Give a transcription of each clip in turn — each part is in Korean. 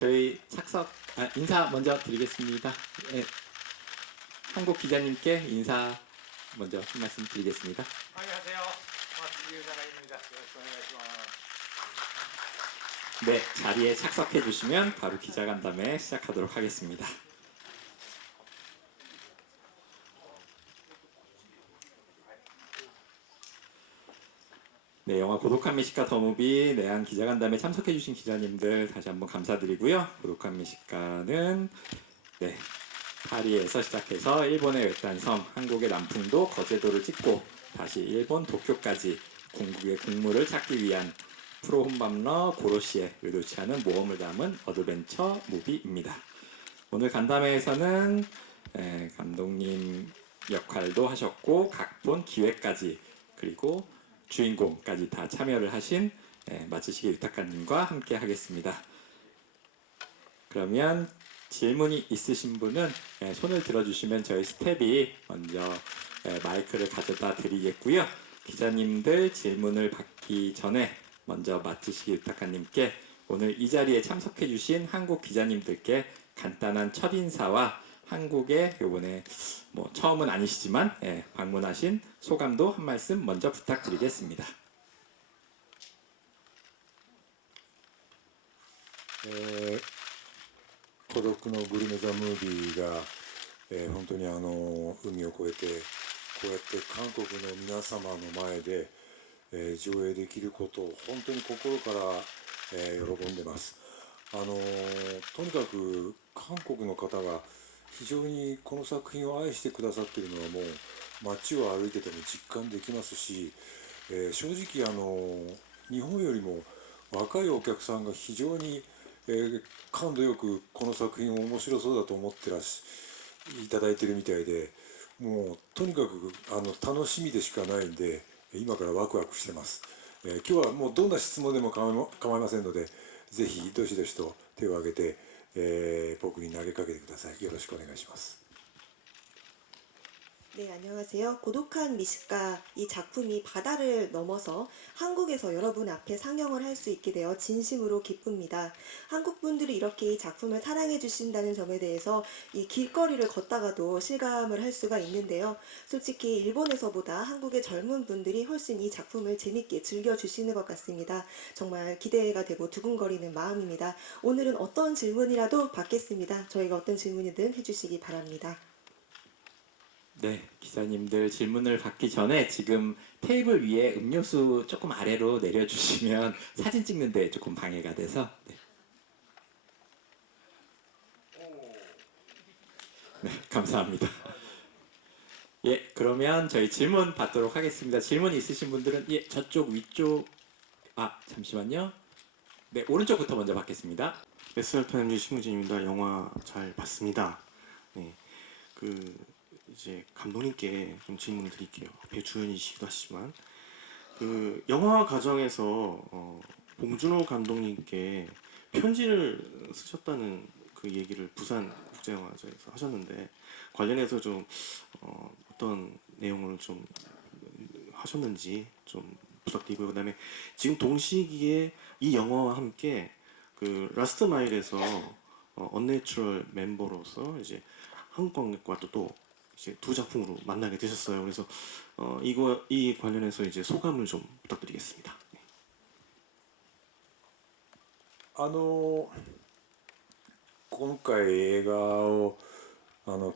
저희 인사 먼저 드리겠습니다. 예, 한국 기자님께 인사 먼저 한 말씀 드리겠습니다. 안녕하세요. 마스크 유사가입니다. 네, 자리에 착석해 주시면 바로 기자간담회 시작하도록 하겠습니다. 네, 영화 고독한 미식가 더무비 내한 기자간담회 참석해 주신 기자님들 다시 한번 감사드리고요. 고독한 미식가는 파리에서 시작해서 일본의 외딴 섬, 한국의 남풍도 거제도를 찍고 다시 일본 도쿄까지 궁극의 국물을 찾기 위한 프로 혼밥러 고로시에 의도치 않은 모험을 담은 어드벤처 무비입니다. 오늘 간담회에서는 감독님 역할도 하셨고 각본, 기획까지 그리고 주인공까지 다 참여를 하신 마츠시게 유타카님과 함께 하겠습니다. 그러면 질문이 있으신 분은 손을 들어주시면 저희 스텝이 먼저 마이크를 가져다 드리겠고요. 기자님들 질문을 받기 전에 먼저 마츠시게 유타카님께 오늘 이 자리에 참석해 주신 한국 기자님들께 간단한 첫인사와 한국에 이번에 처음은 아니시지만 방문하신 소감도 한 말씀 먼저 부탁드리겠습니다. 孤独のグルメ・ザ・ムービーが、本当に海を越えてこうやって韓国の皆様の前で、上映できることを本当に心から、喜んでます。とにかく韓国の方が非常にこの作品を愛してくださっているのはもう街を歩いてても実感できますし、正直日本よりも若いお客さんが非常に感度よくこの作品を面白そうだと思っていただいてるみたいで、もうとにかく楽しみでしかないんで今からワクワクしてます。今日はもうどんな質問でも構いませんので、ぜひどしどしと手を挙げて、僕に投げかけてください。よろしくお願いします。 네, 안녕하세요. 고독한 미식가 이 작품이 바다를 넘어서 한국에서 여러분 앞에 상영을 할 수 있게 되어 진심으로 기쁩니다. 한국 분들이 이렇게 이 작품을 사랑해 주신다는 점에 대해서 이 길거리를 걷다가도 실감을 할 수가 있는데요. 솔직히 일본에서보다 한국의 젊은 분들이 훨씬 이 작품을 재밌게 즐겨주시는 것 같습니다. 정말 기대가 되고 두근거리는 마음입니다. 오늘은 어떤 질문이라도 받겠습니다. 저희가 어떤 질문이든 해주시기 바랍니다. 네, 기자님들 질문을 받기 전에 지금 테이블 위에 음료수 조금 아래로 내려주시면 사진 찍는데 조금 방해가 돼서 네, 감사합니다. 예, 그러면 저희 질문 받도록 하겠습니다. 질문 있으신 분들은 저쪽 위쪽 잠시만요. 네, 오른쪽부터 먼저 받겠습니다. SR타임즈 신무진입니다. 영화 잘 봤습니다. 네, 이제 감독님께 좀 질문 드릴게요. 배주연이시기도 하시지만 영화 과정에서 봉준호 감독님께 편지를 쓰셨다는 그 얘기를 부산 국제영화제에서 하셨는데 관련해서 좀 어떤 내용을 좀 하셨는지 좀 부탁드리고요. 그다음에 지금 동시기에 이 영화와 함께 라스트 마일에서 언내추럴 멤버로서 이제 한국 관객과 또 이제 두 작품으로 만나게 되셨어요. 그래서 이 관련해서 이제 소감을 좀 부탁드리겠습니다. 네. 今回映画を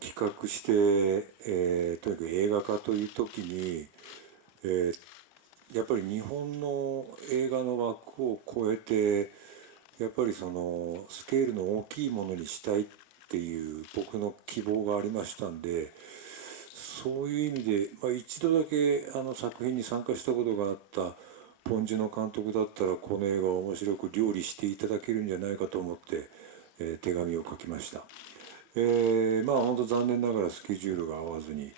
企画して、とにかく映画化という時に、やっぱり日本の映画の枠を超えてやっぱりそのスケールの大きいものにしたいっていう僕の希望がありましたんで、そういう意味で、一度だけ作品に参加したことがあったポン・ジュノ監督だったらこの映画を面白く料理していただけるんじゃないかと思って、手紙を書きました。本当残念ながらスケジュールが合わずに、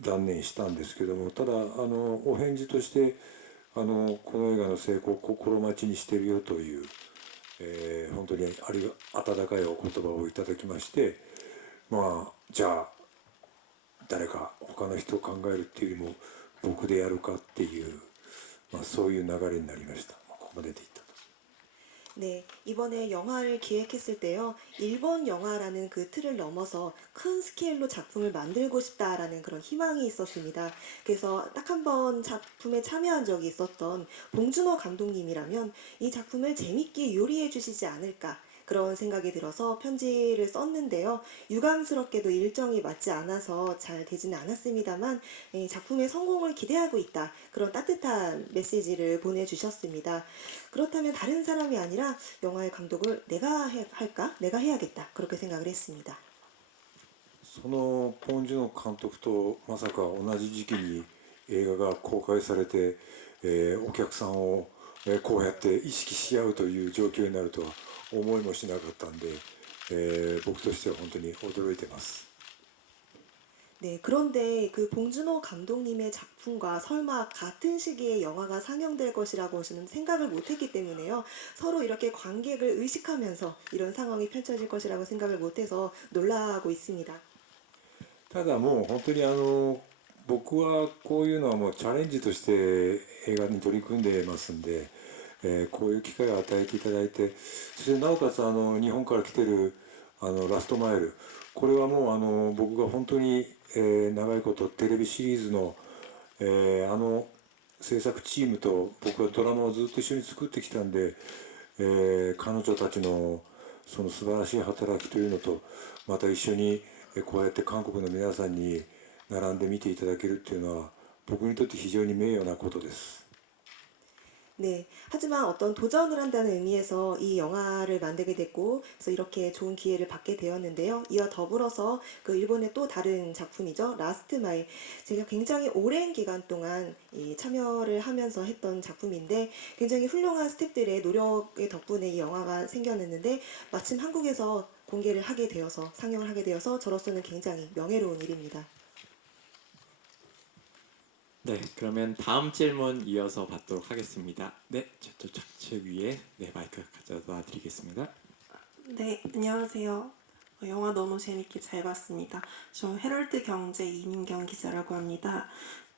断念したんですけども、ただお返事としてこの映画の成功を心待ちにしてるよという、本当に温かいお言葉をいただきまして、じゃあ誰か他の人を考えるっていうよりも僕でやるかっていう、そういう流れになりました。ここまででいったと。 네, 이번에 영화를 기획했을 때요, 일본 영화라는 그 틀을 넘어서 큰 스케일로 작품을 만들고 싶다라는 그런 희망이 있었습니다. 그래서 딱 한 번 작품에 참여한 적이 있었던 봉준호 감독님이라면 이 작품을 재밌게 요리해 주시지 않을까. 그런 생각이 들어서 편지를 썼는데요. 유감스럽게도 일정이 맞지 않아서 잘 되지는 않았습니다만 작품의 성공을 기대하고 있다. 그런 따뜻한 메시지를 보내주셨습니다. 그렇다면 다른 사람이 아니라 영화의 감독을 할까? 내가 해야겠다. 그렇게 생각을 했습니다. そのポン・ジュノ監督とまさか同じ時期に映画が公開されて、お客さんを、こうやって意識し合うという状況になるとは思いもしなかったんで、僕としては本当に驚いてます。 네, 그런데 그 봉준호 감독님의 작품과 설마 같은 시기에 영화가 상영될 것이라고 저는 생각을 못했기 때문에요. 서로 이렇게 관객을 의식하면서 이런 상황이 펼쳐질 것이라고 생각을 못해서 놀라고 있습니다. ただもう本当に僕はこういうのはもうチャレンジとして映画に取り組んでますんで、こういう機会を与えていただいて、そしてなおかつ日本から来てるラストマイル、これはもう僕が本当に、長いことテレビシリーズの、制作チームと僕はドラマをずっと一緒に作ってきたんで、彼女たちのその素晴らしい働きというのとまた一緒にこうやって韓国の皆さんに並んで見ていただけるっていうのは僕にとって非常に名誉なことです。 네, 하지만 어떤 도전을 한다는 의미에서 이 영화를 만들게 됐고, 그래서 이렇게 좋은 기회를 받게 되었는데요. 이와 더불어서 그 일본의 또 다른 작품이죠. 라스트 마일. 제가 굉장히 오랜 기간 동안 참여를 하면서 했던 작품인데, 굉장히 훌륭한 스태프들의 노력의 덕분에 이 영화가 생겨났는데, 마침 한국에서 공개를 하게 되어서, 상영을 하게 되어서 저로서는 굉장히 명예로운 일입니다. 네, 그러면 다음 질문 이어서 받도록 하겠습니다. 네, 저쪽 좌측 위에 마이크 가져다 드리겠습니다. 네, 안녕하세요. 영화 너무 재밌게 잘 봤습니다. 저 헤럴드 경제 이민경 기자라고 합니다.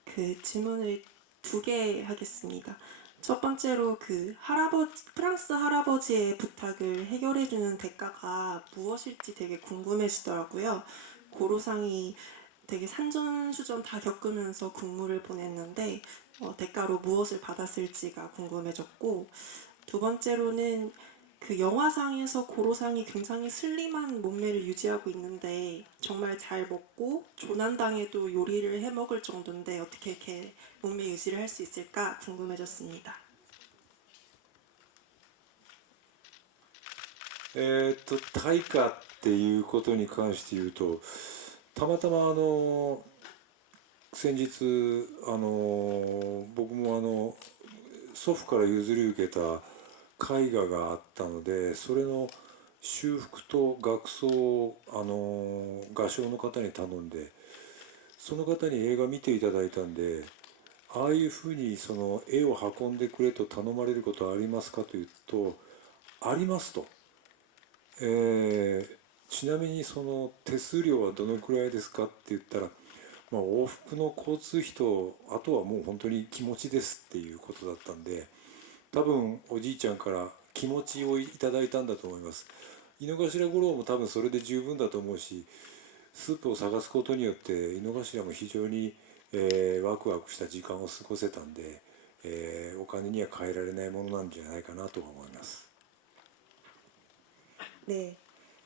그 질문을 2개 하겠습니다. 첫 번째로 그 프랑스 할아버지의 부탁을 해결해주는 대가가 무엇일지 되게 궁금해지더라고요. 고로상이 되게 산전수전 다 겪으면서 국무를 보냈는데 대가로 무엇을 받았을지가 궁금해졌고, 두 번째로는 그 영화상에서 고로상이 굉장히 슬림한 몸매를 유지하고 있는데 정말 잘 먹고 조난당해도 요리를 해 먹을 정도인데 어떻게 이렇게 몸매 유지를 할 수 있을까 궁금해졌습니다. 対価っていうことに関して言うと、たまたま先日僕も祖父から譲り受けた絵画があったので、それの修復と額装を画商の方に頼んで、その方に映画見ていただいたんで、ああいうふうにその絵を運んでくれと頼まれることはありますかというと、ありますと。ちなみにその手数料はどのくらいですかって言ったら、往復の交通費とあとはもう本当に気持ちですっていうことだったんで、多分おじいちゃんから気持ちをいただいたんだと思います。井の頭五郎も多分それで十分だと思うし、スープを探すことによって井の頭も非常に、ワクワクした時間を過ごせたんで、お金には変えられないものなんじゃないかなと思います。 네.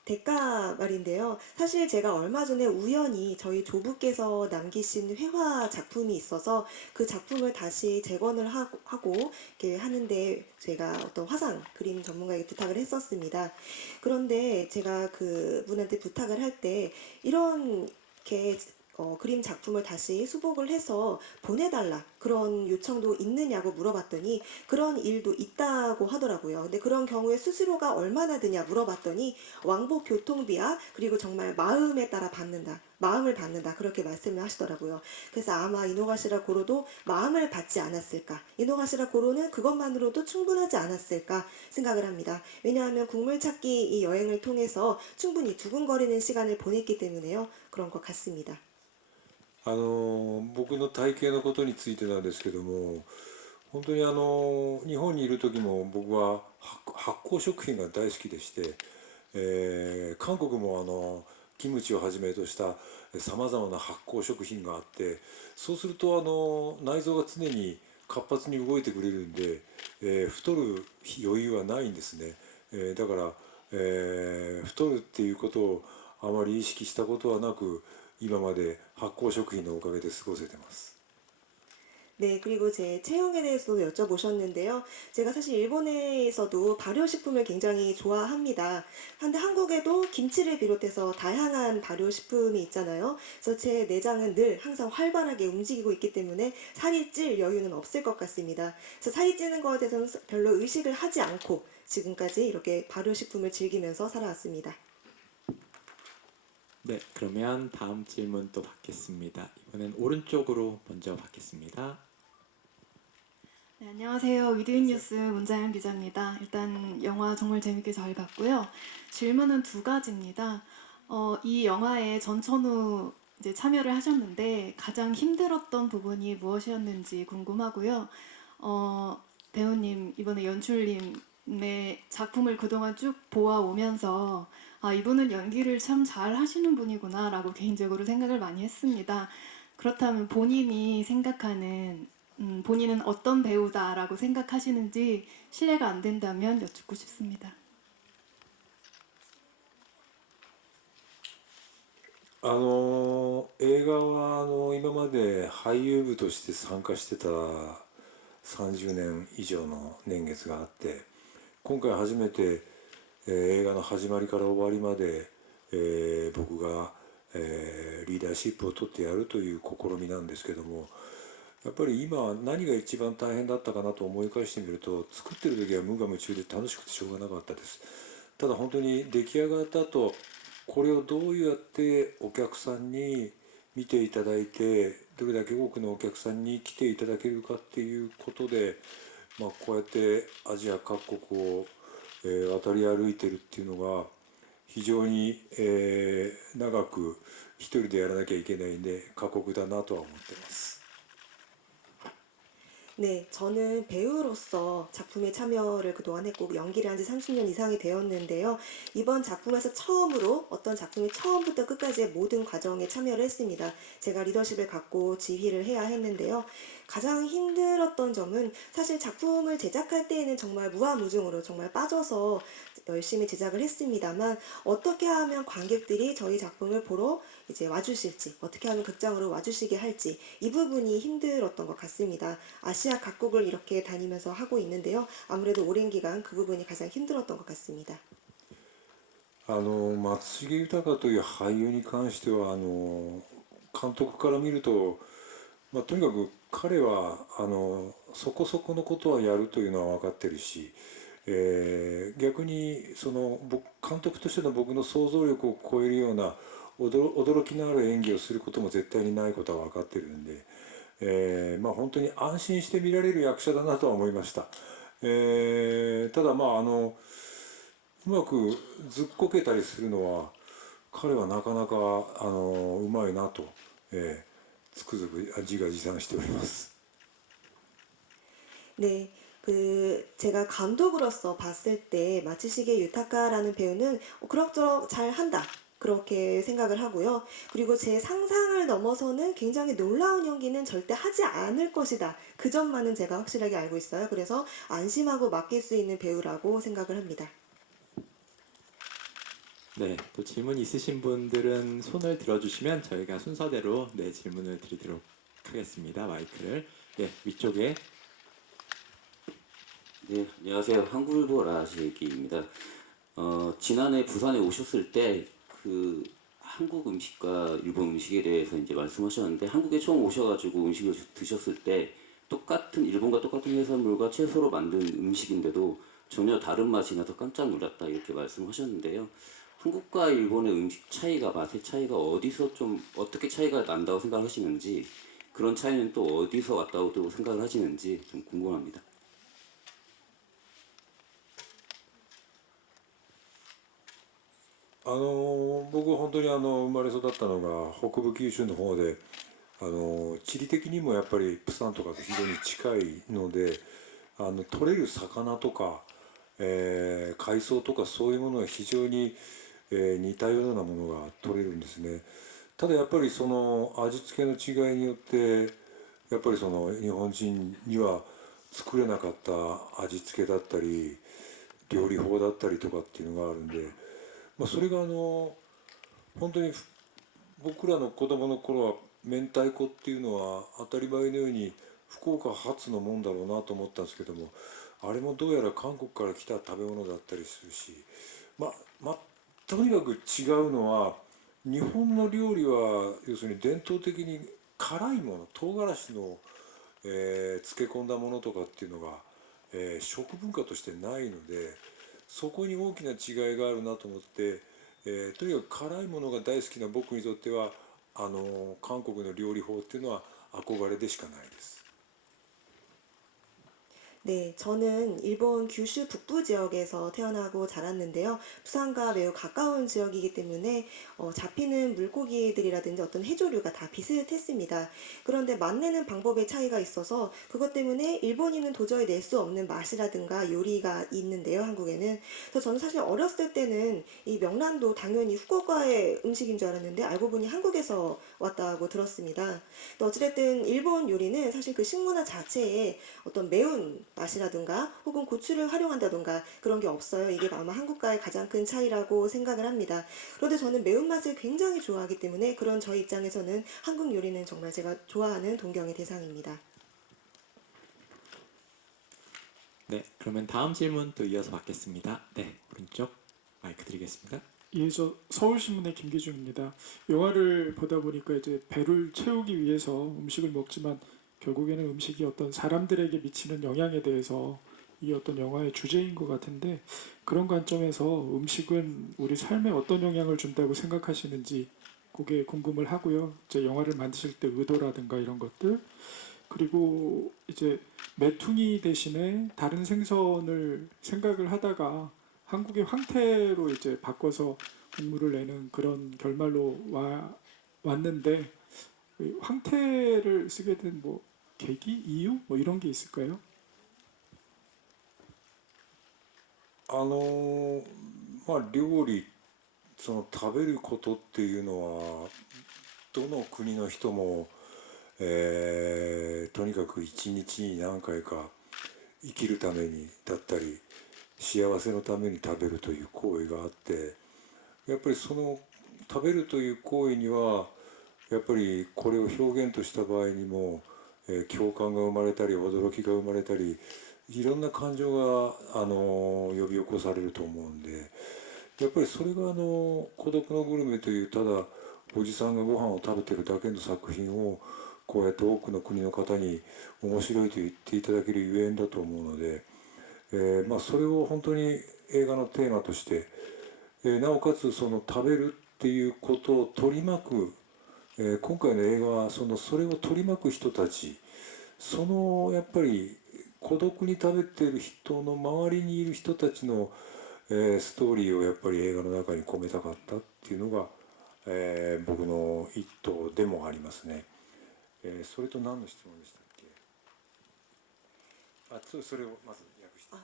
대가 말인데요. 사실 제가 얼마 전에 우연히 저희 조부께서 남기신 회화 작품이 있어서 그 작품을 다시 재건을 하고 이렇게 하는데 제가 어떤 화상 그림 전문가에게 부탁을 했었습니다. 그런데 제가 그분한테 부탁을 할 때 이렇게 그림 작품을 다시 수복을 해서 보내달라 그런 요청도 있느냐고 물어봤더니 그런 일도 있다고 하더라고요. 근데 그런 경우에 수수료가 얼마나 드냐 물어봤더니 왕복 교통비야 그리고 정말 마음에 따라 받는다. 마음을 받는다 그렇게 말씀을 하시더라고요. 그래서 아마 이노가시라 고로도 마음을 받지 않았을까, 이노가시라 고로는 그것만으로도 충분하지 않았을까 생각을 합니다. 왜냐하면 국물 찾기 이 여행을 통해서 충분히 두근거리는 시간을 보냈기 때문에요. 그런 것 같습니다. 僕の体型のことについてなんですけども、本当に日本にいる時も僕は発酵食品が大好きでして、韓国もキムチをはじめとしたさまざまな発酵食品があって、そうすると内臓が常に活発に動いてくれるんで、太る余裕はないんですね。だから、太るっていうことをあまり意識したことはなく、今まで発酵食品のおかげで過ごせてます。 네, 그리고 제 체형에 대해서도 여쭤보셨는데요. 제가 사실 일본에서도 발효식품을 굉장히 좋아합니다. 근데 한국에도 김치를 비롯해서 다양한 발효식품이 있잖아요. 그래서 제 내장은 늘 항상 활발하게 움직이고 있기 때문에 살이 찔 여유는 없을 것 같습니다. 그래서 살이 찌는 것에 대해서는 별로 의식을 하지 않고 지금까지 이렇게 발효식품을 즐기면서 살아왔습니다. 네, 그러면 다음 질문 또 받겠습니다. 이번엔 오른쪽으로 먼저 받겠습니다. 네, 안녕하세요. 위드윈 뉴스 문자연 기자입니다. 일단 영화 정말 재밌게 잘 봤고요. 질문은 두 가지입니다. 이 영화에 전천후 이제 참여를 하셨는데 가장 힘들었던 부분이 무엇이었는지 궁금하고요. 배우님 이번에 연출님의 작품을 그동안 쭉 보아오면서 아, 이분은 연기를 참 잘 하시는 분이구나라고 개인적으로 생각을 많이 했습니다. 그렇다면 본인이 생각하는 본인은 어떤 배우다라고 생각하시는지 실례가 안 된다면 여쭙고 싶습니다. 映画は今まで俳優部として参加してた30年以上の年月があって、今回初めて、映画の始まりから終わりまで、僕が、リーダーシップを取ってやるという試みなんですけども、やっぱり今何が一番大変だったかなと思い返してみると、作ってる時は無我夢中で楽しくてしょうがなかったです。ただ本当に出来上がった後、これをどうやってお客さんに見ていただいて、どれだけ多くのお客さんに来ていただけるかっていうことで、こうやってアジア各国を、渡り歩いてるっていうのが非常に、長く一人でやらなきゃいけないんで過酷だなとは思ってます。 네, 저는 배우로서 작품에 참여를 그동안 했고 연기를 한 지 30년 이상이 되었는데요. 이번 작품에서 처음으로 어떤 작품이 처음부터 끝까지의 모든 과정에 참여를 했습니다. 제가 리더십을 갖고 지휘를 해야 했는데요. 가장 힘들었던 점은 사실 작품을 제작할 때에는 정말 무아무중으로 정말 빠져서 열심히 제작을 했습니다만 어떻게 하면 관객들이 저희 작품을 보러 이제 와주실지, 어떻게 하면 극장으로 와주시게 할지 이 부분이 힘들었던 것 같습니다. 아시아 각국을 이렇게 다니면서 하고 있는데요. 아무래도 오랜 기간 그 부분이 가장 힘들었던 것 같습니다. 松重豊という俳優に関しては監督から見ると、とにかく彼はそこそこのことはやるというのは分かってるし、逆に監督としての僕の想像力を超えるような驚きのある演技をすることも絶対にないことは分かってるんで、本当に安心して見られる役者だなとは思いました。ただうまくずっこけたりするのは彼はなかなかうまいなと、つくづく自画自賛しております。 네. 제가 감독으로서 봤을 때 마츠시게 유타카라는 배우는 그럭저럭 잘 한다. 그렇게 생각을 하고요. 그리고 제 상상을 넘어서는 굉장히 놀라운 연기는 절대 하지 않을 것이다. 그 점만은 제가 확실하게 알고 있어요. 그래서 안심하고 맡길 수 있는 배우라고 생각을 합니다. 네, 또 질문 있으신 분들은 손을 들어주시면 저희가 순서대로 네, 질문을 드리도록 하겠습니다. 마이크를 위쪽에. 네, 안녕하세요. 한국일보 라시기입니다. 지난해 부산에 오셨을 때 그 한국 음식과 일본 음식에 대해서 이제 말씀하셨는데, 한국에 처음 오셔가지고 음식을 드셨을 때 일본과 똑같은 해산물과 채소로 만든 음식인데도 전혀 다른 맛이 나서 깜짝 놀랐다 이렇게 말씀하셨는데요. 한국과 일본의 음식 차이가, 맛의 차이가 어떻게 차이가 난다고 생각하시는지, 그런 차이는 또 어디서 왔다고 또 생각을 하시는지 좀 궁금합니다. 僕は本当に生まれ育ったのが北部九州の方で、地理的にもやっぱりプサンとかと非常に近いので取れる魚とか、海藻とかそういうものは非常に、似たようなものが取れるんですね。ただやっぱりその味付けの違いによってやっぱりその日本人には作れなかった味付けだったり料理法だったりとかっていうのがあるんで、それが本当に僕らの子供の頃は明太子っていうのは当たり前のように福岡発のもんだろうなと思ったんですけども、あれもどうやら韓国から来た食べ物だったりするし、とにかく違うのは日本の料理は要するに伝統的に辛いもの唐辛子の、漬け込んだものとかっていうのが、食文化としてないのでそこに大きな違いがあるなと思って、とにかく辛いものが大好きな僕にとっては韓国の料理法っていうのは憧れでしかないです。 네, 저는 일본 규슈 북부 지역에서 태어나고 자랐는데요. 부산과 매우 가까운 지역이기 때문에 잡히는 물고기들이라든지 어떤 해조류가 다 비슷했습니다. 그런데 맛내는 방법의 차이가 있어서 그것 때문에 일본인은 도저히 낼 수 없는 맛이라든가 요리가 있는데요, 한국에는. 그래서 저는 사실 어렸을 때는 이 명란도 당연히 후쿠오카의 음식인 줄 알았는데 알고 보니 한국에서 왔다고 들었습니다. 또 어찌됐든 일본 요리는 사실 그 식문화 자체에 어떤 매운 맛이라든가 혹은 고추를 활용한다든가 그런 게 없어요. 이게 아마 한국과의 가장 큰 차이라고 생각을 합니다. 그런데 저는 매운맛을 굉장히 좋아하기 때문에 그런 저희 입장에서는 한국 요리는 정말 제가 좋아하는 동경의 대상입니다. 네, 그러면 다음 질문 또 이어서 받겠습니다. 네, 오른쪽 마이크 드리겠습니다. 예, 저 서울신문의 김기중입니다. 영화를 보다 보니까 이제 배를 채우기 위해서 음식을 먹지만 결국에는 음식이 어떤 사람들에게 미치는 영향에 대해서 이 어떤 영화의 주제인 것 같은데 그런 관점에서 음식은 우리 삶에 어떤 영향을 준다고 생각하시는지 그게 궁금을 하고요. 이제 영화를 만드실 때 의도라든가 이런 것들 그리고 이제 메뚜기 대신에 다른 생선을 생각을 하다가 한국의 황태로 이제 바꿔서 국물을 내는 그런 결말로 왔는데 황태를 쓰게 된 뭐 계기, 이유 뭐 이런 게 있을까요? 料理その食べることっていうのはどの国の人も、とにかく一日に何回か生きるためにだったり幸せのために食べるという行為があって、やっぱりその食べるという行為にはやっぱりこれを表現とした場合にも、共感が生まれたり驚きが生まれたりいろんな感情が呼び起こされると思うんで、やっぱりそれが孤独のグルメというただおじさんがご飯を食べてるだけの作品をこうやって多くの国の方に面白いと言っていただけるゆえんだと思うので、それを本当に映画のテーマとして、なおかつその食べるっていうことを取り巻く、今回の映画はそれを取り巻く人たち、やっぱり孤独に食べている人の周りにいる人たちの、ストーリーをやっぱり映画の中に込めたかったっていうのが、僕の一途でもありますね。それと何の質問でしたっけ？それをまず訳して。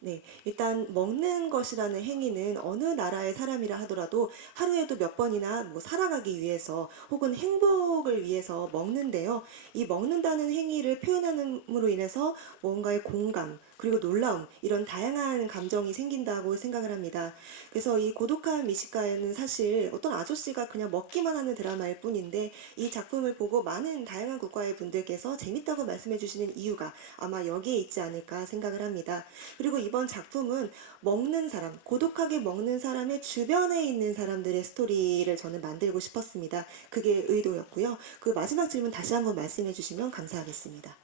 네, 일단 먹는 것이라는 행위는 어느 나라의 사람이라 하더라도 하루에도 몇 번이나 살아가기 위해서 혹은 행복을 위해서 먹는데요. 이 먹는다는 행위를 표현함으로 인해서 뭔가의 공감 그리고 놀라움 이런 다양한 감정이 생긴다고 생각을 합니다. 그래서 이 고독한 미식가에는 사실 어떤 아저씨가 그냥 먹기만 하는 드라마일 뿐인데 이 작품을 보고 많은 다양한 국가의 분들께서 재밌다고 말씀해 주시는 이유가 아마 여기에 있지 않을까 생각을 합니다. 그리고 이번 작품은 먹는 사람, 고독하게 먹는 사람의 주변에 있는 사람들의 스토리를 저는 만들고 싶었습니다. 그게 의도였고요. 그 마지막 질문 다시 한번 말씀해 주시면 감사하겠습니다.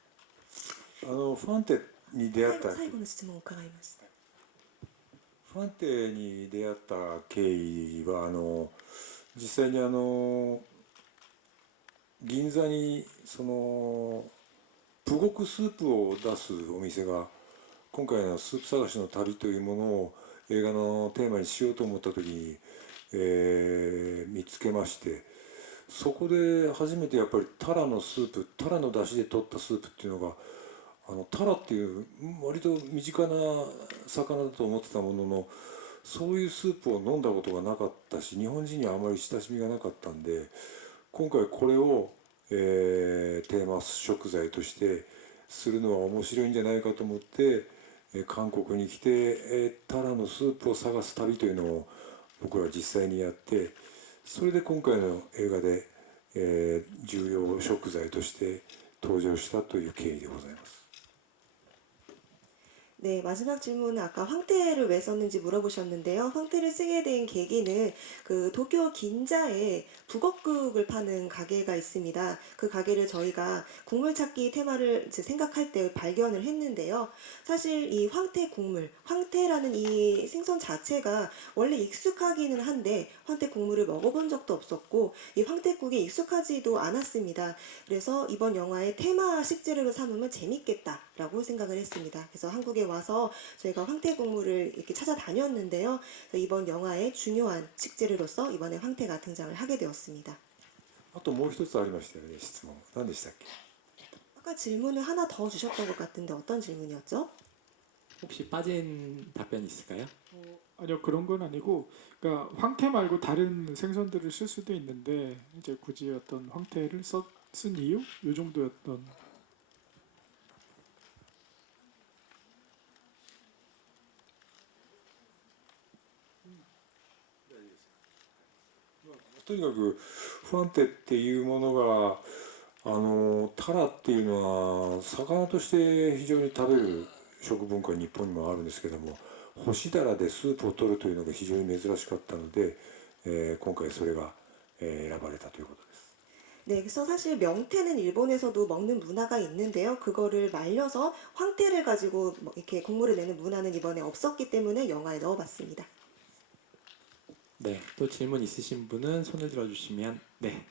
ファンテに出会った最後の質問を伺いました。ファンテに出会った経緯は実際に銀座にプゴクスープを出すお店が今回のスープ探しの旅というものを映画のテーマにしようと思った時に、見つけまして、そこで初めてやっぱりタラのスープ、タラの出汁で取ったスープっていうのが、タラっていう割と身近な魚だと思ってたものの、そういうスープを飲んだことがなかったし、日本人にはあまり親しみがなかったんで、今回これを、テーマ食材としてするのは面白いんじゃないかと思って、韓国に来て、タラのスープを探す旅というのを僕ら実際にやって、それで今回の映画で、重要食材として登場したという経緯でございます。 네, 마지막 질문은 아까 황태를 왜 썼는지 물어보셨는데요. 황태를 쓰게 된 계기는 그 도쿄 긴자에 북엇국을 파는 가게가 있습니다. 그 가게를 저희가 국물 찾기 테마를 이제 생각할 때 발견을 했는데요. 사실 이 황태 국물, 황태라는 이 생선 자체가 원래 익숙하기는 한데 황태 국물을 먹어본 적도 없었고 이 황태국에 익숙하지도 않았습니다. 그래서 이번 영화의 테마 식재료로 삼으면 재밌겠다라고 생각을 했습니다. 그래서 한국에 와서 저희가 황태 국물을 이렇게 찾아다녔는데요. 이번 영화의 중요한 식재료로서 이번에 황태가 등장을 하게 되었습니다. あともう一つありましたよね、質問。何でしたっけ？ 아까 질문을 하나 더 주셨던 것 같은데 어떤 질문이었죠? 혹시 빠진 답변 있을까요? 아니요, 그런 건 아니고, 그러니까 황태 말고 다른 생선들을 쓸 수도 있는데 이제 굳이 어떤 황태를 쓴 이유? 요 정도였던. 뭐, とにかく不安定っていうものがタラっていうのは魚として非常に食べる食文化日本にもあるんですけども、干しダラでスープを取るというのが非常に珍しかったので、今回それが、選ばれたということです。 네, 그래서 사실 명태는 일본에서도 먹는 문화가 있는데요. 그거를 말려서 황태를 가지고 이렇게 국물을 내는 문화는 이번에 없었기 때문에 영화에 넣어봤습니다. 네, 또 질문 있으신 분은 손을 들어주시면 네,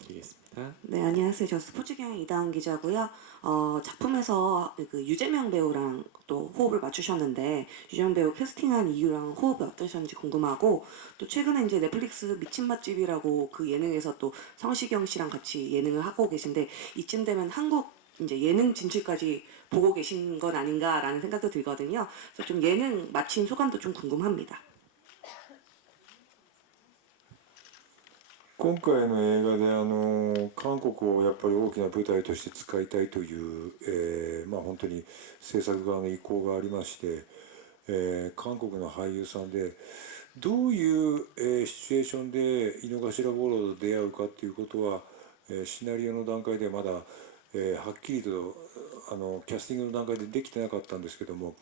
드리겠습니다. 네, 안녕하세요. 저 스포츠경 이다은 기자고요. 작품에서 그 유재명 배우랑 또 호흡을 맞추셨는데 유재명 배우 캐스팅한 이유랑 호흡이 어떠셨는지 궁금하고, 또 최근에 이제 넷플릭스 미친 맛집이라고 그 예능에서 또 성시경 씨랑 같이 예능을 하고 계신데 이쯤 되면 한국 이제 예능 진출까지 보고 계신 건 아닌가라는 생각도 들거든요. 그래서 좀 예능 마친 소감도 좀 궁금합니다. 今回の映画で韓国をやっぱり大きな舞台として使いたいという、本当に制作側の意向がありまして、韓国の俳優さんでどういう、シチュエーションで井の頭五郎と出会うかっていうことは、シナリオの段階でまだ、はっきりとキャスティングの段階でできてなかったんですけども、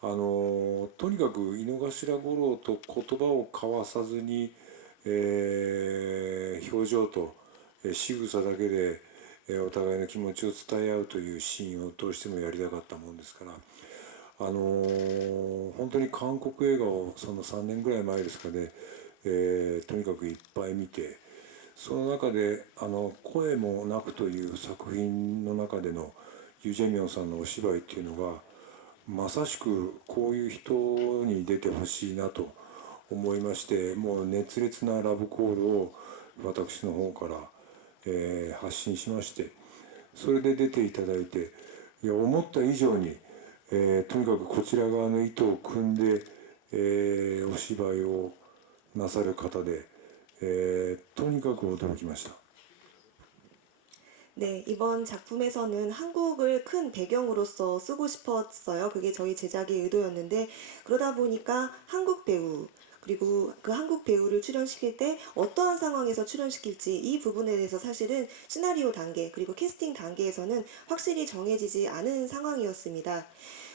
とにかく井の頭五郎と言葉を交わさずに表情と仕草だけでお互いの気持ちを伝え合うというシーンをどうしてもやりたかったもんですから、本当に韓国映画をその3年ぐらい前ですかね、とにかくいっぱい見て、その中で声もなくという作品の中でのユジェミョンさんのお芝居っていうのがまさしくこういう人に出てほしいなと思いまして、もう熱烈なラブコールを私の方から、発信しまして、それで出ていただいて、いや思った以上に、とにかくこちら側の意図を組んで、お芝居をなさる方で、とにかく驚きました。 네, 이번 작품에서는 한국을 큰 배경으로서 쓰고 싶었어요. 그게 저희 제작의 의도였는데 그러다 보니까 한국 배우 그리고 그 한국 배우를 출연시킬 때 어떠한 상황에서 출연시킬지 이 부분에 대해서 사실은 시나리오 단계 그리고 캐스팅 단계에서는 확실히 정해지지 않은 상황이었습니다.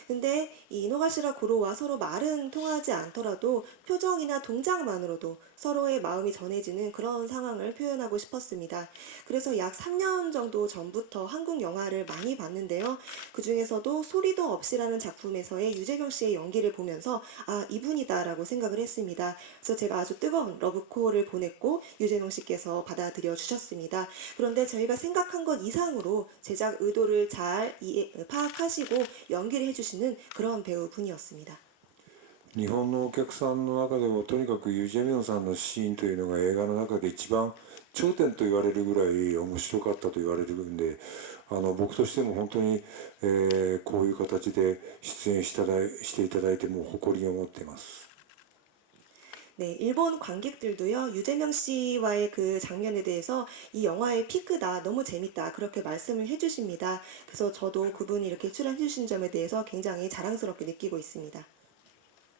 근데 이 이노가시라 고로와 서로 말은 통하지 않더라도 표정이나 동작만으로도 서로의 마음이 전해지는 그런 상황을 표현하고 싶었습니다. 그래서 약 3년 정도 전부터 한국 영화를 많이 봤는데요. 그 중에서도 소리도 없이라는 작품에서의 유재경 씨의 연기를 보면서 아, 이분이다라고 생각을 했습니다. 그래서 제가 아주 뜨거운 러브콜을 보냈고 유재명 씨께서 받아들여 주셨습니다. 그런데 저희가 생각한 것 이상으로 제작 의도를 잘 파악하시고 연기를 해주시는 그런 배우분이었습니다. 日本のお客さんの中でもとにかくユジェミョンさんのシーンというのが映画の中で一番頂点と言われるぐらい面白かったと言われるんで、僕としても本当に、こういう形で出演していただいても誇りを持っています。 네, 일본 관객들도요, 유재명 씨와의 그 장면에 대해서 이 영화의 피크다, 너무 재밌다, 그렇게 말씀을 해주십니다. 그래서 저도 그분이 이렇게 출연해주신 점에 대해서 굉장히 자랑스럽게 느끼고 있습니다.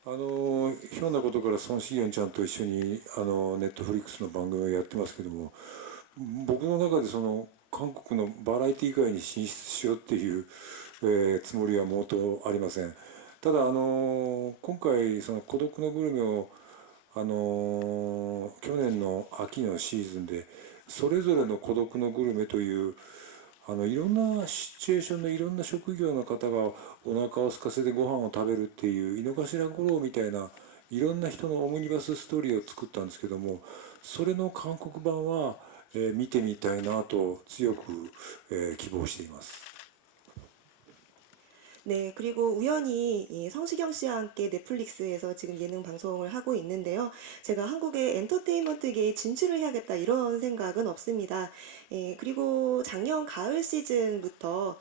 ひょんなことから孫子元ちゃんと一緒にネットフリックスの番組をやってますけども、僕の中でその韓国のバラエティ界に進出しようっていう、つもりは毛頭ありません。ただ今回その孤独のグルメを去年の秋のシーズンでそれぞれの孤独のグルメといういろんなシチュエーションのいろんな職業の方がお腹を空かせてご飯を食べるっていう井の頭五郎みたいないろんな人のオムニバスストーリーを作ったんですけども、それの韓国版は、見てみたいなと強く、希望しています。 네, 그리고 우연히 이 성시경 씨와 함께 넷플릭스에서 지금 예능 방송을 하고 있는데요. 제가 한국의 엔터테인먼트계에 진출을 해야겠다 이런 생각은 없습니다. 그리고 작년 가을 시즌부터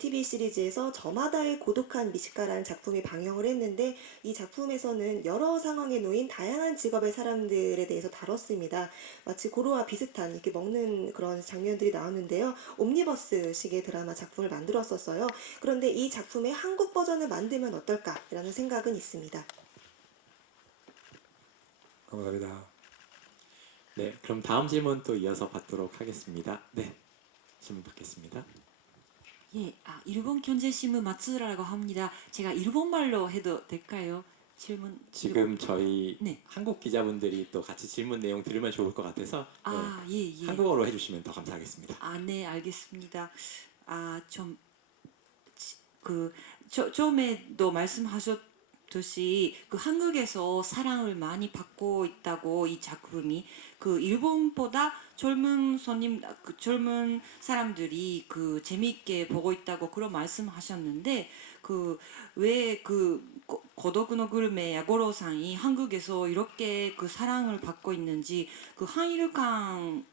TV 시리즈에서 저마다의 고독한 미식가라는 작품이 방영을 했는데 이 작품에서는 여러 상황에 놓인 다양한 직업의 사람들에 대해서 다뤘습니다. 마치 고로와 비슷한 이렇게 먹는 그런 장면들이 나오는데요. 옴니버스식의 드라마 작품을 만들었었어요. 그런데 이 작품의 한국 버전을 만들면 어떨까라는 생각은 있습니다. 감사합니다. 네, 그럼 다음 질문 또 이어서 받도록 하겠습니다. 네, 질문 받겠습니다. 예, 일본 경제신문 마츠우라고 합니다. 제가 일본말로 해도 될까요? 질문. 지금 저희 네. 한국 기자분들이 또 같이 질문 내용 들으면 좋을 것 같아서 예, 예. 한국어로 해주시면 더 감사하겠습니다. 네, 알겠습니다. 처음에도 말씀하셨듯이 그 한국에서 사랑을 많이 받고 있다고 이 작품이 그 일본보다 젊은 사람들이 그 재미있게 보고 있다고 그런 말씀하셨는데 그 왜 그 고독의 그루메 야고로상이 한국에서 이렇게 그 사랑을 받고 있는지 그 한일 간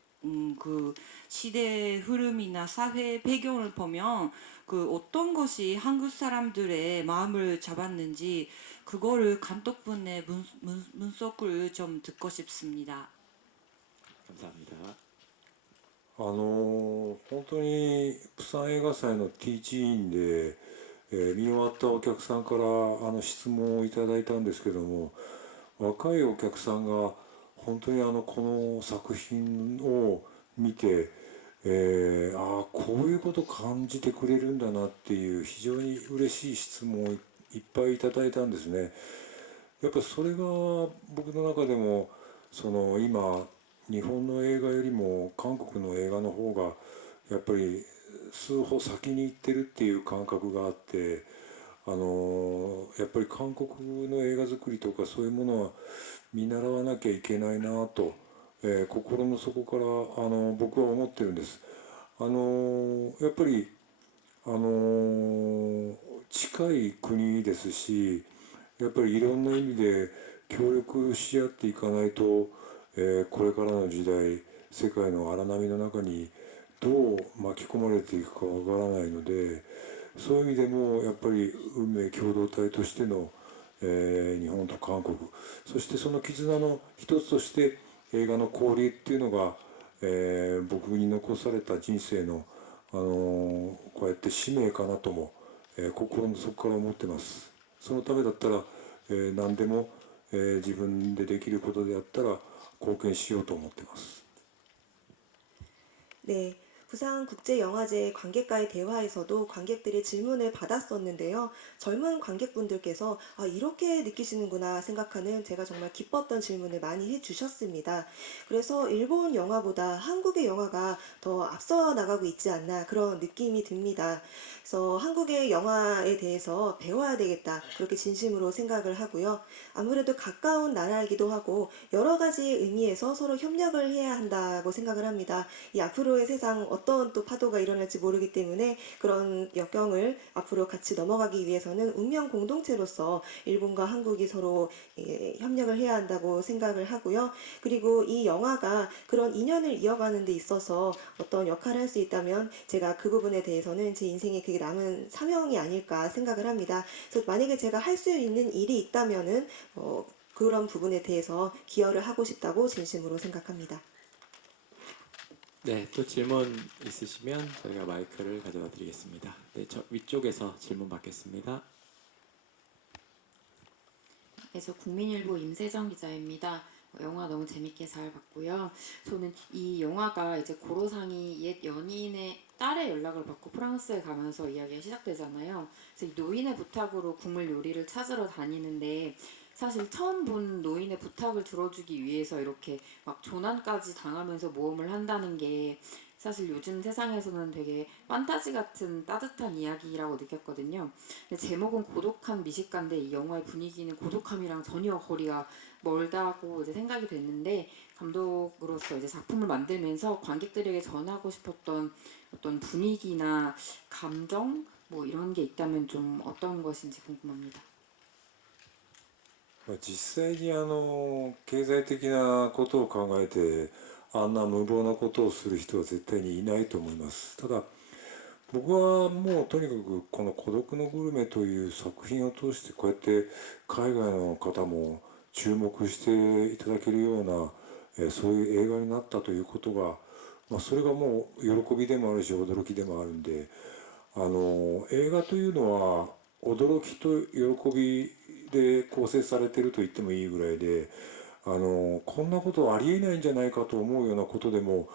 그 시대 흐름이나 사회 배경을 보면 그 어떤 것이 한국 사람들의 마음을 잡았는지 그거를 감독분의 문속을 좀 듣고 싶습니다. 감사합니다. 本当にプサン映画祭の T インで、見終わったお客さんから質問をいただいたんですけども、若いお客さんが本当にこの作品を見て、こういうこと感じてくれるんだなっていう非常に嬉しい質問をいっぱいいただいたんですね。やっぱそれが僕の中でも今日本の映画よりも韓国の映画の方がやっぱり数歩先に行ってるっていう感覚があって、やっぱり韓国の映画作りとかそういうものは見習わなきゃいけないなと、心の底から僕は思ってるんです。やっぱり近い国ですし、やっぱりいろんな意味で協力し合っていかないと、これからの時代世界の荒波の中にどう巻き込まれていくかわからないので、そういう意味でもやっぱり運命共同体としての、日本と韓国、そしてその絆の一つとして映画の交流っていうのが、僕に残された人生の、こうやって使命かなとも、心の底から思ってます。そのためだったら、何でも、自分でできることであったら貢献しようと思ってます。 네, 부산국제영화제 관객과의 대화에서도 관객들의 질문을 받았었는데요. 젊은 관객분들께서 이렇게 느끼시는구나 생각하는 제가 정말 기뻤던 질문을 많이 해주셨습니다. 그래서 일본 영화보다 한국의 영화가 더 앞서 나가고 있지 않나 그런 느낌이 듭니다. 그래서 한국의 영화에 대해서 배워야 되겠다 그렇게 진심으로 생각을 하고요. 아무래도 가까운 나라이기도 하고 여러 가지 의미에서 서로 협력을 해야 한다고 생각을 합니다. 이 앞으로의 세상 어떤 또 파도가 일어날지 모르기 때문에 그런 역경을 앞으로 같이 넘어가기 위해서는 운명 공동체로서 일본과 한국이 서로 협력을 해야 한다고 생각을 하고요. 그리고 이 영화가 그런 인연을 이어가는 데 있어서 어떤 역할을 할 수 있다면 제가 그 부분에 대해서는 제 인생에 그게 남은 사명이 아닐까 생각을 합니다. 그래서 만약에 제가 할 수 있는 일이 있다면은 그런 부분에 대해서 기여를 하고 싶다고 진심으로 생각합니다. 네, 또 질문 있으시면 저희가 마이크를 가져다 드리겠습니다. 네, 저 위쪽에서 질문 받겠습니다. 그래서 국민일보 임세정 기자입니다. 영화 너무 재밌게 잘 봤고요. 저는 이 영화가 이제 고로상이 옛 연인의 딸의 연락을 받고 프랑스에 가면서 이야기가 시작되잖아요. 그래서 이 노인의 부탁으로 국물 요리를 찾으러 다니는데 사실 처음 본 노인의 부탁을 들어주기 위해서 이렇게 막 조난까지 당하면서 모험을 한다는 게 사실 요즘 세상에서는 되게 판타지 같은 따뜻한 이야기라고 느꼈거든요. 근데 제목은 고독한 미식가인데 이 영화의 분위기는 고독함이랑 전혀 거리가 멀다고 이제 생각이 됐는데 감독으로서 이제 작품을 만들면서 관객들에게 전하고 싶었던 어떤 분위기나 감정 뭐 이런 게 있다면 좀 어떤 것인지 궁금합니다. 実際に経済的なことを考えてあんな無謀なことをする人は絶対にいないと思います。ただ僕はもうとにかくこの「孤独のグルメ」という作品を通してこうやって海外の方も注目していただけるような、そういう映画になったということが、それがもう喜びでもあるし驚きでもあるんで、映画というのは驚きと喜びで構成されていると言ってもいいぐらいで、こんなことありえないんじゃないかと思うようなことでも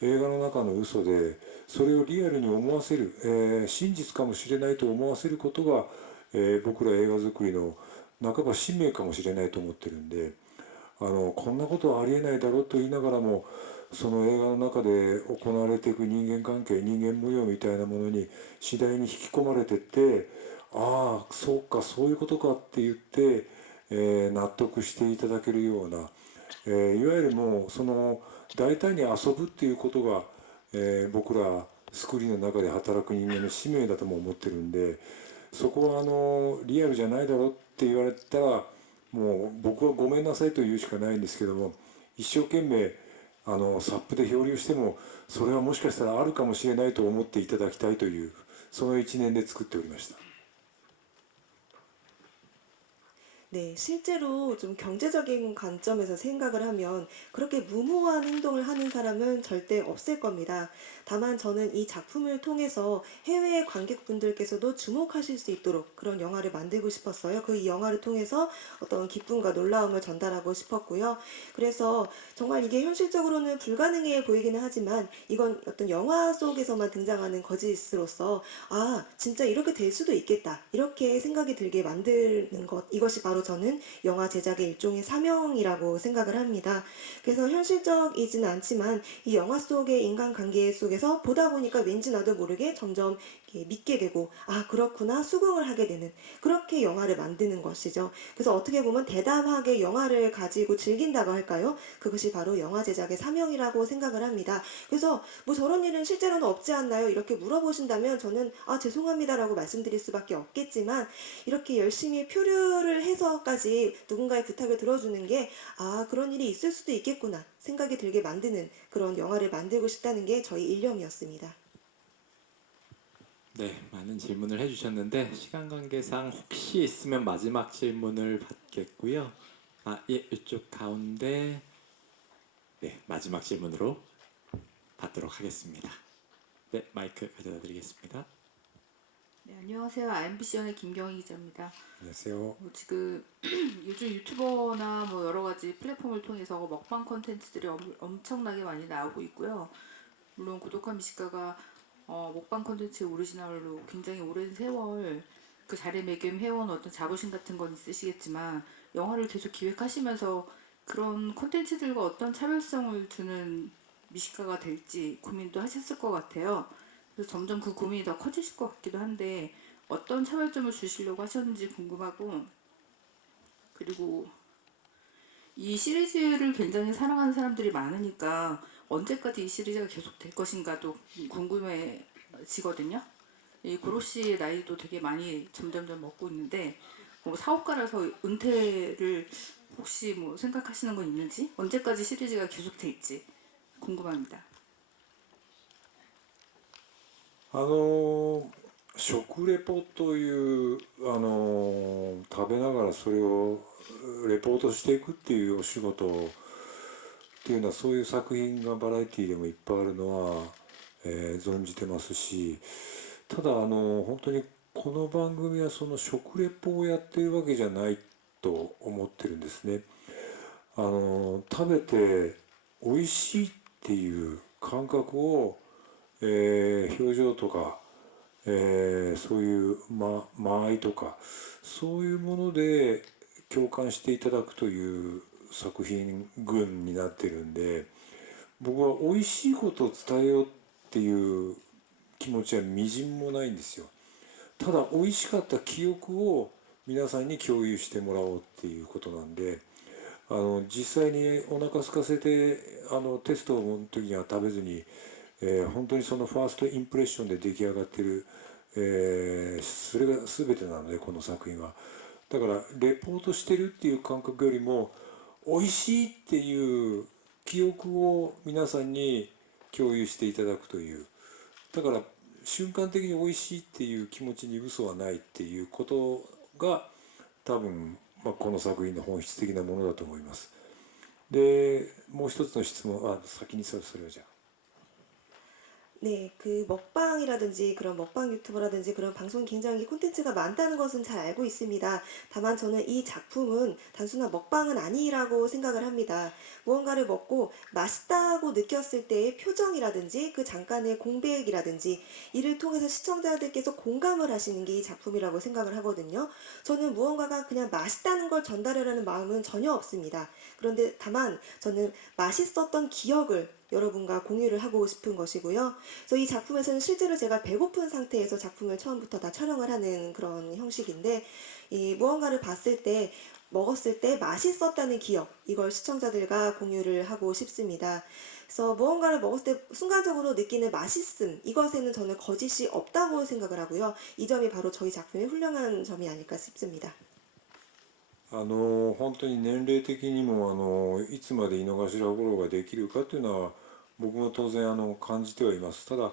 映画の中の嘘でそれをリアルに思わせる、真実かもしれないと思わせることが、僕ら映画作りの半ば使命かもしれないと思ってるんで、こんなことはありえないだろうと言いながらもその映画の中で行われていく人間関係人間模様みたいなものに次第に引き込まれてって、ああそうかそういうことかって言って、納得していただけるような、いわゆるもうその大胆に遊ぶっていうことが、僕らスクリーンの中で働く人間の使命だとも思ってるんで、そこはリアルじゃないだろうって言われたらもう僕はごめんなさいと言うしかないんですけども、一生懸命サップで漂流してもそれはもしかしたらあるかもしれないと思っていただきたいというその一年で作っておりました。 네, 실제로 좀 경제적인 관점에서 생각을 하면 그렇게 무모한 행동을 하는 사람은 절대 없을 겁니다. 다만 저는 이 작품을 통해서 해외 관객분들께서도 주목하실 수 있도록 그런 영화를 만들고 싶었어요. 그 영화를 통해서 어떤 기쁨과 놀라움을 전달하고 싶었고요. 그래서 정말 이게 현실적으로는 불가능해 보이기는 하지만 이건 어떤 영화 속에서만 등장하는 거짓으로서 아, 진짜 이렇게 될 수도 있겠다. 이렇게 생각이 들게 만드는 것, 이것이 바로 저는 영화 제작의 일종의 사명이라고 생각을 합니다. 그래서 현실적이지는 않지만 이 영화 속의 인간관계 속에서 보다 보니까 왠지 나도 모르게 점점 믿게 되고 아 그렇구나 수긍을 하게 되는 그렇게 영화를 만드는 것이죠. 그래서 어떻게 보면 대담하게 영화를 가지고 즐긴다고 할까요? 그것이 바로 영화 제작의 사명이라고 생각을 합니다. 그래서 뭐 저런 일은 실제로는 없지 않나요? 이렇게 물어보신다면 저는 아 죄송합니다라고 말씀드릴 수밖에 없겠지만 이렇게 열심히 표류를 해서까지 누군가의 부탁을 들어주는 게 아 그런 일이 있을 수도 있겠구나 생각이 들게 만드는 그런 영화를 만들고 싶다는 게 저희 일념이었습니다. 네, 많은 질문을 해주셨는데 시간 관계상 혹시 있으면 마지막 질문을 받겠고요. 아, 예, 이쪽 가운데 네, 마지막 질문으로 받도록 하겠습니다. 네, 마이크 가져다 드리겠습니다. 네, 안녕하세요. IMBC연의 김경희 기자입니다. 안녕하세요. 지금 요즘 유튜버나 뭐 여러 가지 플랫폼을 통해서 먹방 콘텐츠들이 엄청나게 많이 나오고 있고요. 물론 고독한 미식가가 먹방 콘텐츠 오리지널로 굉장히 오랜 세월 그 자리매김해온 어떤 자부심 같은 건 있으시겠지만 영화를 계속 기획하시면서 그런 콘텐츠들과 어떤 차별성을 두는 미식가가 될지 고민도 하셨을 것 같아요. 그래서 점점 그 고민이 더 커지실 것 같기도 한데 어떤 차별점을 주시려고 하셨는지 궁금하고 그리고 이 시리즈를 굉장히 사랑하는 사람들이 많으니까 언제까지 이 시리즈가 계속될 것인가도 궁금해지거든요. 이 고로시의 나이도 되게 많이 점점점 먹고 있는데 뭐 사업가라서 은퇴를 혹시 뭐 생각하시는 건 있는지 언제까지 시리즈가 계속될지 궁금합니다. 食レポという食べながらそれをレポートしていくっていうお仕事っていうのはそういう作品がバラエティでもいっぱいあるのは、存じてますし、ただ本当にこの番組はその食レポをやってるわけじゃないと思ってるんですね。食べて美味しいっていう感覚を、表情とか、そういう間合いとかそういうもので共感していただくという作品群になってるんで、僕は美味しいことを伝えようっていう気持ちはみじんもないんですよ。ただ美味しかった記憶を皆さんに共有してもらおうっていうことなんで、実際にお腹空かせてテストの時には食べずに、本当にそのファーストインプレッションで出来上がってる、それが全てなのでこの作品は。だからレポートしてるっていう感覚よりも美味しいっていう記憶を皆さんに共有していただくという、だから瞬間的に美味しいっていう気持ちに嘘はないっていうことが多分、この作品の本質的なものだと思います。でもう一つの質問、先にそれはじゃあ。 네, 그 먹방이라든지 그런 먹방 유튜버라든지 그런 방송 굉장히 콘텐츠가 많다는 것은 잘 알고 있습니다. 다만 저는 이 작품은 단순한 먹방은 아니라고 생각을 합니다. 무언가를 먹고 맛있다고 느꼈을 때의 표정이라든지 그 잠깐의 공백이라든지 이를 통해서 시청자들께서 공감을 하시는 게 이 작품이라고 생각을 하거든요. 저는 무언가가 그냥 맛있다는 걸 전달하려는 마음은 전혀 없습니다. 그런데 다만 저는 맛있었던 기억을 여러분과 공유를 하고 싶은 것이고요. 그래서 이 작품에서는 실제로 제가 배고픈 상태에서 작품을 처음부터 다 촬영을 하는 그런 형식인데, 이 무언가를 봤을 때 먹었을 때 맛있었다는 기억, 이걸 시청자들과 공유를 하고 싶습니다. 그래서 무언가를 먹었을 때 순간적으로 느끼는 맛있음, 이것에는 저는 거짓이 없다고 생각을 하고요. 이 점이 바로 저희 작품의 훌륭한 점이 아닐까 싶습니다. 本当に年齢的にもいつまで井の頭五郎ができるかというのは僕も当然感じてはいます。ただ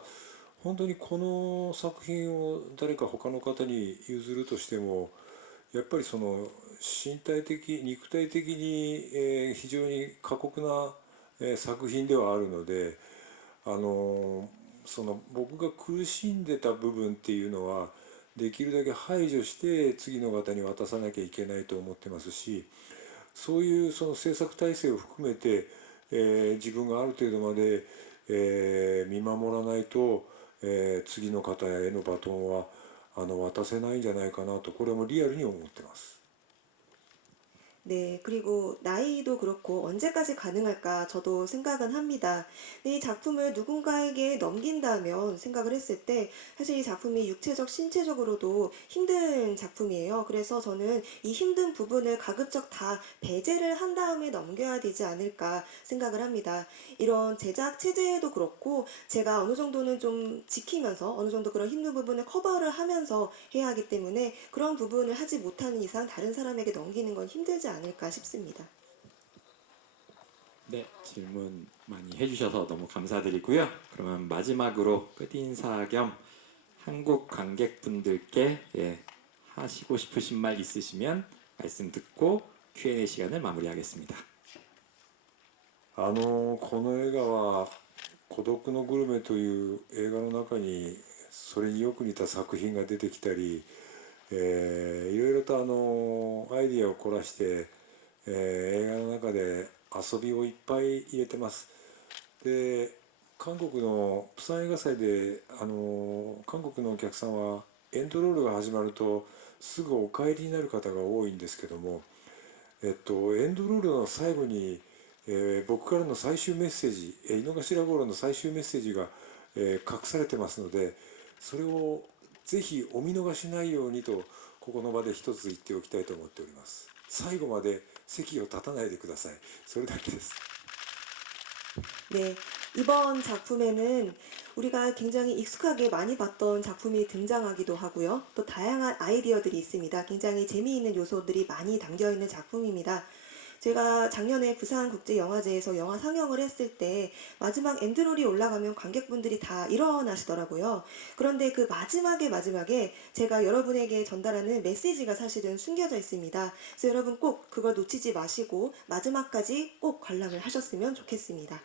本当にこの作品を誰か他の方に譲るとしてもやっぱりその身体的肉体的に、非常に過酷な、作品ではあるので、その僕が苦しんでた部分っていうのはできるだけ排除して次の方に渡さなきゃいけないと思ってますし、そういうその制作体制を含めて、自分がある程度まで、見守らないと、次の方へのバトンは渡せないんじゃないかなと、これもリアルに思ってます。 네, 그리고 나이도 그렇고 언제까지 가능할까 저도 생각은 합니다. 이 작품을 누군가에게 넘긴다면 생각을 했을 때 사실 이 작품이 육체적, 신체적으로도 힘든 작품이에요. 그래서 저는 이 힘든 부분을 가급적 다 배제를 한 다음에 넘겨야 되지 않을까 생각을 합니다. 이런 제작 체제도 그렇고 제가 어느 정도는 좀 지키면서 어느 정도 그런 힘든 부분을 커버를 하면서 해야 하기 때문에 그런 부분을 하지 못하는 이상 다른 사람에게 넘기는 건 힘들지 않을까 싶습니다. 네, 질문 많이 해주셔서 너무 감사드리고요. 그러면 마지막으로 끝인사 겸 한국 관객분들께 하시고 싶으신 말 있으시면 말씀 듣고 Q&A 시간을 마무리하겠습니다. この映画は孤独のグルメという映画の中にそれによく似た作品が出てきたり、いろいろとアイディアを凝らして、映画の中で遊びをいっぱい入れてます。で韓国のプサン映画祭で韓国のお客さんはエンドロールが始まるとすぐお帰りになる方が多いんですけども、エンドロールの最後に、僕からの最終メッセージ、井の頭五郎の最終メッセージが、隠されてますので、それをぜひお見逃しないようにとここの場で一つ言っておきたいと思っております。最後まで席を立たないでください。それだけです。 네, 이번 작품에는 우리가 굉장히 익숙하게 많이 봤던 작품이 등장하기도 하고요. 또 다양한 아이디어들이 있습니다. 굉장히 재미있는 요소들이 많이 담겨있는 작품입니다. 제가 작년에 부산국제영화제에서 영화 상영을 했을 때 마지막 엔드롤이 올라가면 관객분들이 다 일어나시더라고요. 그런데 그 마지막에 제가 여러분에게 전달하는 메시지가 사실은 숨겨져 있습니다. 그래서 여러분 꼭 그걸 놓치지 마시고 마지막까지 꼭 관람을 하셨으면 좋겠습니다.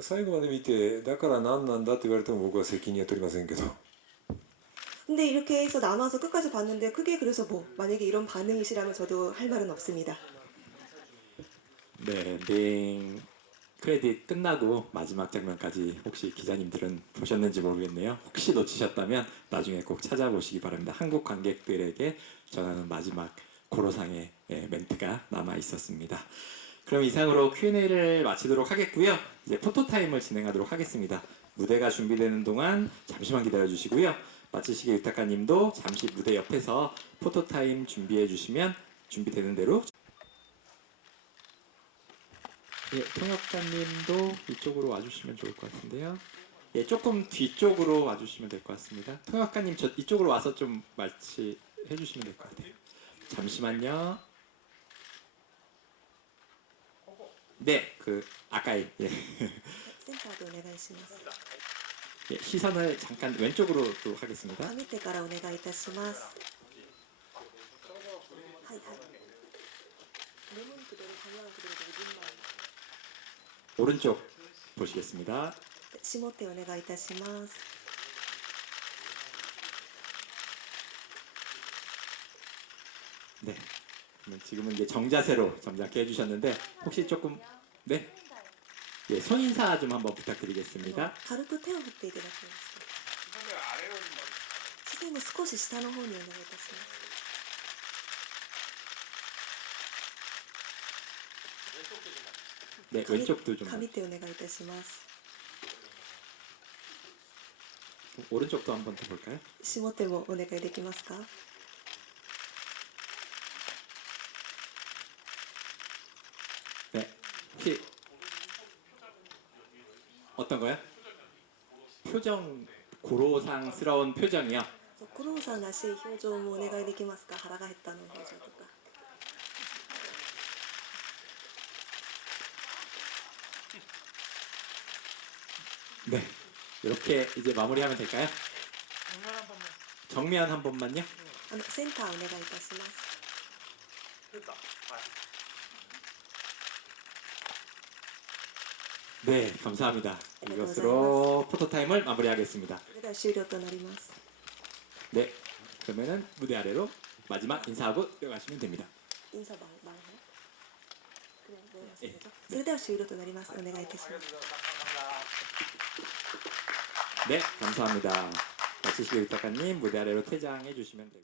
最後まで見てだから何なんだって言われても僕は責任は取りませんけど 근데 이렇게 해서 남아서 끝까지 봤는데 그게 그래서 뭐 만약에 이런 반응이시라면 저도 할 말은 없습니다. 네, 엔딩 크레딧 끝나고 마지막 장면까지 혹시 기자님들은 보셨는지 모르겠네요. 혹시 놓치셨다면 나중에 꼭 찾아보시기 바랍니다. 한국 관객들에게 전하는 마지막 고로상의 멘트가 남아 있었습니다. 그럼 이상으로 Q&A를 마치도록 하겠고요. 이제 포토타임을 진행하도록 하겠습니다. 무대가 준비되는 동안 잠시만 기다려 주시고요. 마치시게 유타카님도 잠시 무대 옆에서 포토타임 준비해 주시면 준비되는 대로. 예, 통역가님도 이쪽으로 와주시면 좋을 것 같은데요. 예, 조금 뒤쪽으로 와주시면 될 것 같습니다. 통역가님 저 이쪽으로 와서 좀 마치해 주시면 될 것 같아요. 잠시만요. 네, 그 아까이 예. 센터도 お願いします. 예, 시선을 잠깐 왼쪽으로 또 하겠습니다. 上手からお願いいたします. 오른쪽 보시겠습니다. 下手お願いいたします. 네. 그러면 지금은 이제 정자세로 점잖게 해주셨는데 혹시 조금 네, 예, 손 인사 좀 한번 부탁드리겠습니다. 軽く手を振っていただきます。視線を少し下の方にお願いいたします。 네, 왼쪽도 좀 上手お願いいたします。 오른쪽도 한번 더 볼까요? 下手もお願いできますか? 네, 혹시 어떤 거요? 표정 고로상스러운 표정이요. 五郎さんらしい表情もお願いできますか? 腹が減ったの表情とか. 네, 이렇게 이제 마무리하면 될까요? 정면 한 번만요. センターお願いいたします。 네, 감사합니다. 이것으로 포토타임을 마무리하겠습니다. それでは終了となります。 네, 그러면은 무대 아래로 마지막 인사하고 들어가시면 됩니다. 인사 말해요? 그래, 뭐 하시는 거죠? それでは終了となります。お願いいたします。 네, 감사합니다. 마치시게 유타카님 무대 아래로 퇴장해 주시면 되고.